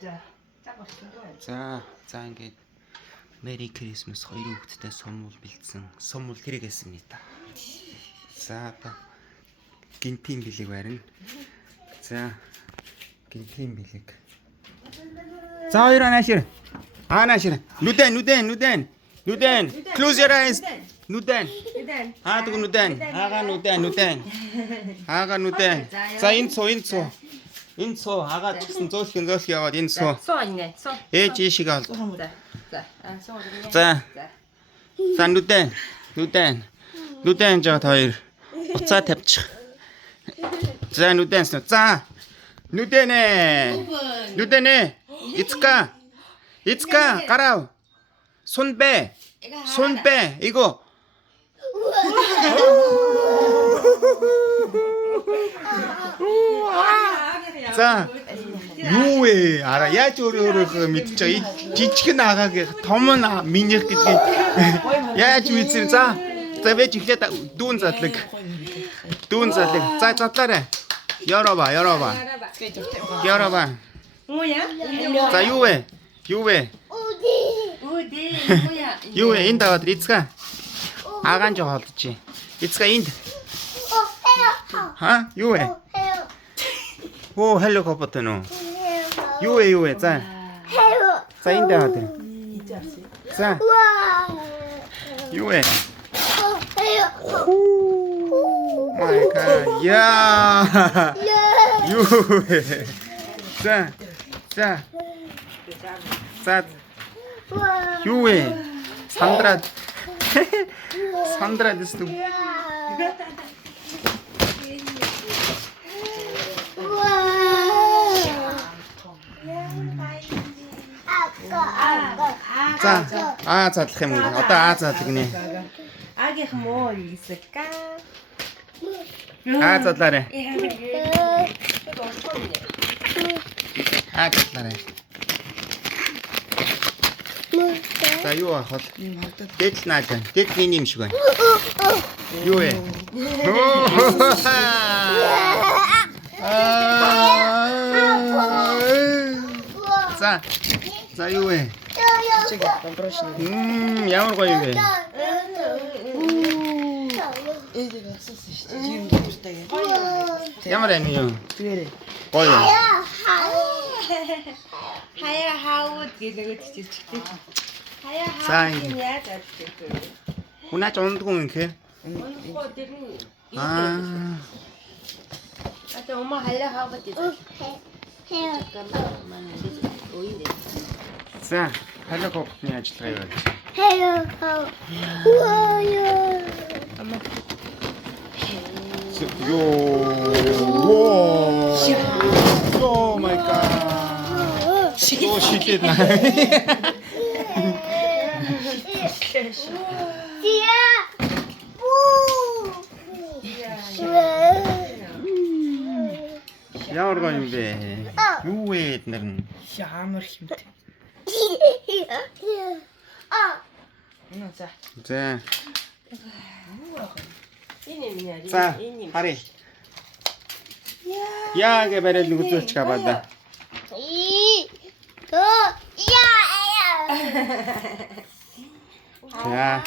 За ингээд Merry Christmas хоёр хүүхэдтэй сумвал бэлдсэн. Сумвал хэрэг гэсэн нэ та. За одоо гинтийн бэлэг барина. За гинтийн бэлэг. За хоёр анаашир. Анаашир. Нүдэн. Close your eyes. Нүдэн. Хаадаг нүдэн. Хаага нүдэн. За энэ цоо. Энэ цоо хагаад гисэн зөөлх яваад энэ цоо. Цоо инэ. Цоо. Ээж ийшиг авал. За. За нүдэн жоод хоёр. Уцаа тавьчих. За нүдэнс. За. Нүдэнэ. Ицка гарав. 손 빼. 이거. 자. 유에 알아. яаж өөрөө мэдчих. И жижиг наагааг том минийх гэдгийг яаж мэдсэн. За вэж ихлээд дүүн задлаг. За задлаарай. 열어봐. 자 유에. 유에 인다 어디 이츠가 아간 좀 하듯이. 이츠가 인다. 하? 유에. 오 헬로 거버터노. 유에 자 인다 어디. 자 유에. 오 마이 갓. 야. 유에. 자 유에. 산드라 됐어. 자, 자длах юм. Одоо задлах нэ. Агийнх муу ийсэка. Задлаарай. задлаарай. За юу ахвал? Дээд наажаа. Дээд миний юм шиг байна. Юу вэ? За юу вэ? Ямар гоё юм бэ? Ямар юм юу? Гоё. Хаяа хауд гэлээгээд чичирчтэй. За яаж аддаг. Унаач ундгүй юм хэ? Ундгүй тэр нь. Ата 엄마 하려 하고 있어. 해요. За халиа kopны ажиллагаа яваад. 해요. 우와요. Oh my god. 또 시켰나? 지야. Ямар гоё юм бэ? Юу вэ эднэр нь? Ямар хэмтэй. За. Энэ юм За, харъя. Яагээ барил үзүүлчих аваад. За.